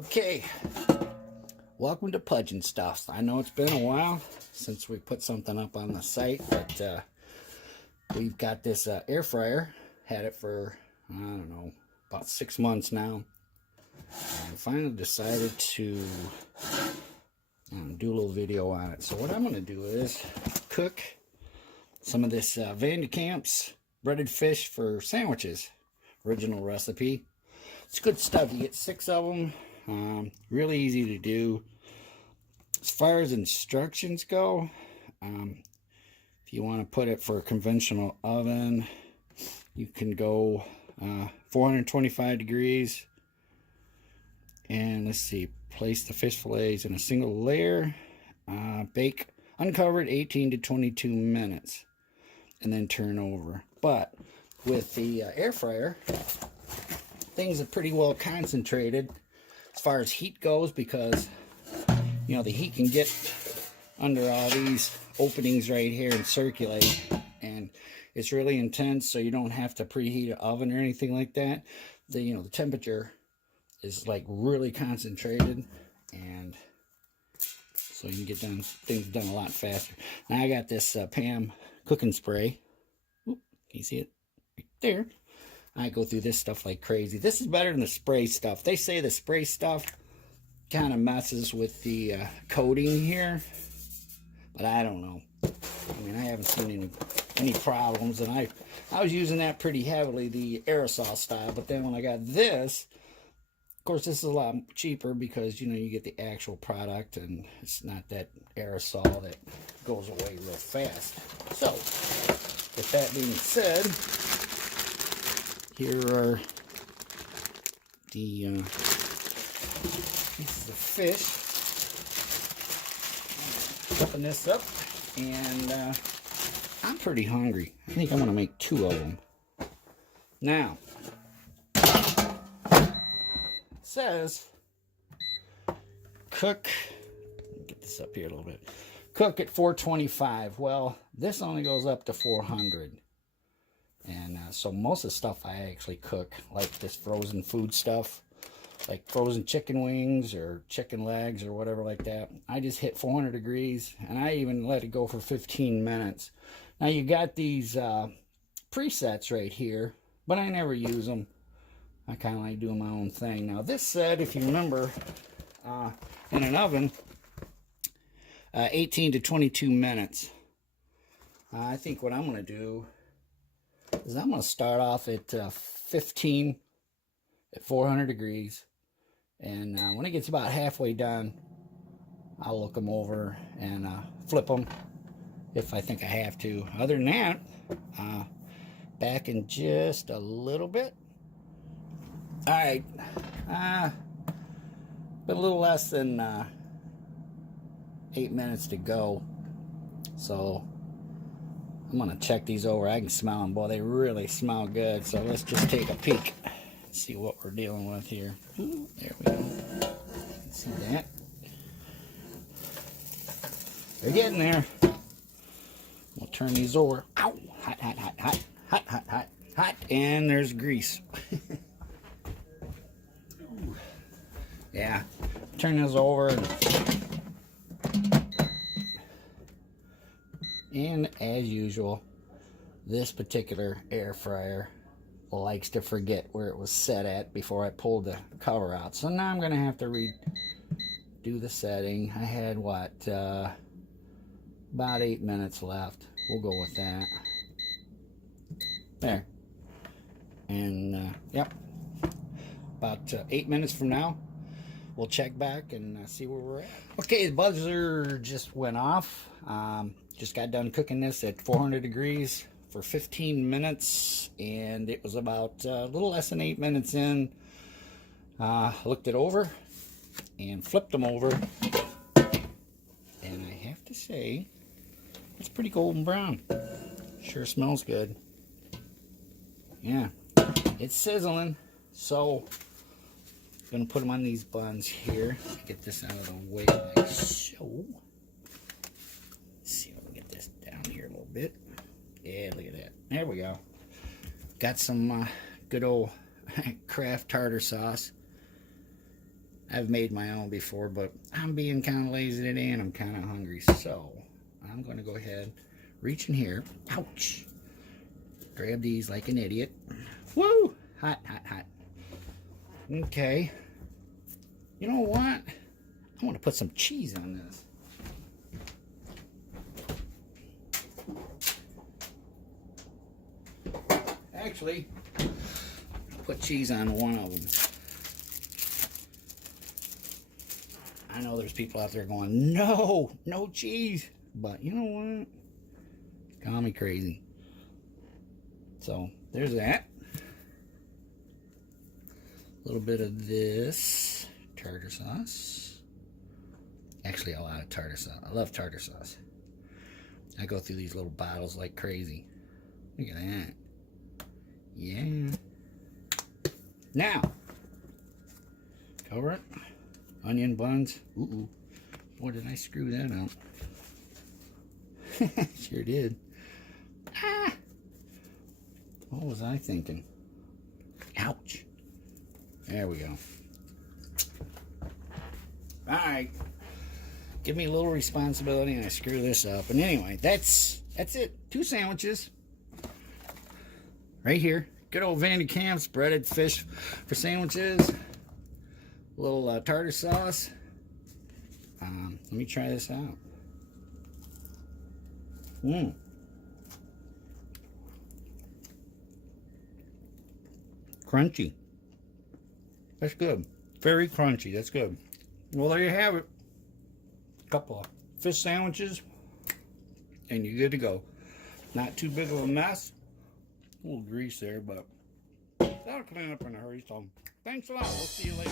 Okay, welcome to PudgeNstuff. I know it's been a while since we put something up on the site, but we've got this air fryer. Had it for, I don't know, about 6 months now. And finally decided to do a little video on it. So what I'm going to do is cook some of this Van de Kamp's breaded fish for sandwiches. Original recipe. It's good stuff. You get 6 of them. Really easy to do. As far as instructions go, if you want to put it for a conventional oven, you can go 425 degrees. And let's see, place the fish fillets in a single layer. Bake uncovered 18 to 22 minutes. And then turn over. But with the air fryer, things are pretty well concentrated as far as heat goes, because you know the heat can get under all these openings right here and circulate, and it's really intense, so you don't have to preheat an oven or anything like that. The temperature is like really concentrated, and so you can get things done a lot faster. Now I got this Pam cooking spray. Oop, can you see it right there? I go through this stuff like crazy. This is better than the spray stuff. They say the spray stuff kind of messes with the coating here, but I don't know. I mean, I haven't seen any problems, and I was using that pretty heavily, the aerosol style. But then when I got this, of course, this is a lot cheaper because you get the actual product, and it's not that aerosol that goes away real fast. So, with that being said, here are the pieces of fish. Chopping this up, and I'm pretty hungry. I think I'm going to make 2 of them. Now, it says cook, get this up here a little bit, cook at 425. Well, this only goes up to 400. And so most of the stuff I actually cook, like this frozen food stuff, like frozen chicken wings or chicken legs or whatever like that, I just hit 400 degrees, and I even let it go for 15 minutes. Now you got these presets right here, but I never use them. I kind of like doing my own thing. Now this said, if you remember, in an oven, 18 to 22 minutes. I think what I'm going to do is I'm going to start off at 15 at 400 degrees, and when it gets about halfway done, I'll look them over and flip them if I think I have to. Other than that, back in just a little bit. Alright, been a little less than 8 minutes to go, so I'm going to check these over. I can smell them. Boy, they really smell good. So let's just take a peek and see what we're dealing with here. Ooh, there we go. See that? They're getting there. We'll turn these over. Ow! Hot, hot, hot, hot, hot, hot, hot, hot. And there's grease. Yeah. Turn this over. And as usual, this particular air fryer likes to forget where it was set at before I pulled the cover out. So now I'm going to have to redo the setting. I had, what, about 8 minutes left. We'll go with that. There. And, yep. About 8 minutes from now, we'll check back and see where we're at. Okay, the buzzer just went off. Just got done cooking this at 400 degrees for 15 minutes, and it was about a little less than 8 minutes in. Looked it over and flipped them over, and I have to say, it's pretty golden brown. Sure smells good. Yeah, it's sizzling. So I'm gonna put them on these buns here. Get this out of the way like so. See if we can get this down here a little bit. Yeah, look at that. There we go. Got some good old Kraft tartar sauce. I've made my own before, but I'm being kind of lazy today and I'm kind of hungry. So I'm going to go ahead, reach in here. Ouch. Grab these like an idiot. Woo! Hot, hot, hot. Okay. You know what? I want to put some cheese on this. Actually, I'll put cheese on one of them. I know there's people out there going, no, no cheese. But you know what? Call me crazy. So there's that. A little bit of this tartar sauce. Actually, a lot of tartar sauce. I love tartar sauce. I go through these little bottles like crazy. Look at that. Yeah. Now, cover it. Onion buns. Ooh. Boy, did I screw that up. Sure did. Ah! What was I thinking? Ouch. There we go. Alright. Give me a little responsibility and I screw this up. And anyway, that's it. 2 sandwiches. Right here. Good old Van de Kamp's breaded fish for sandwiches. A little tartar sauce. Let me try this out. Crunchy. That's good. Very crunchy. That's good. Well, there you have it. A couple of fish sandwiches. And you're good to go. Not too big of a mess. A little grease there, but that'll clean up in a hurry. So, thanks a lot. We'll see you later.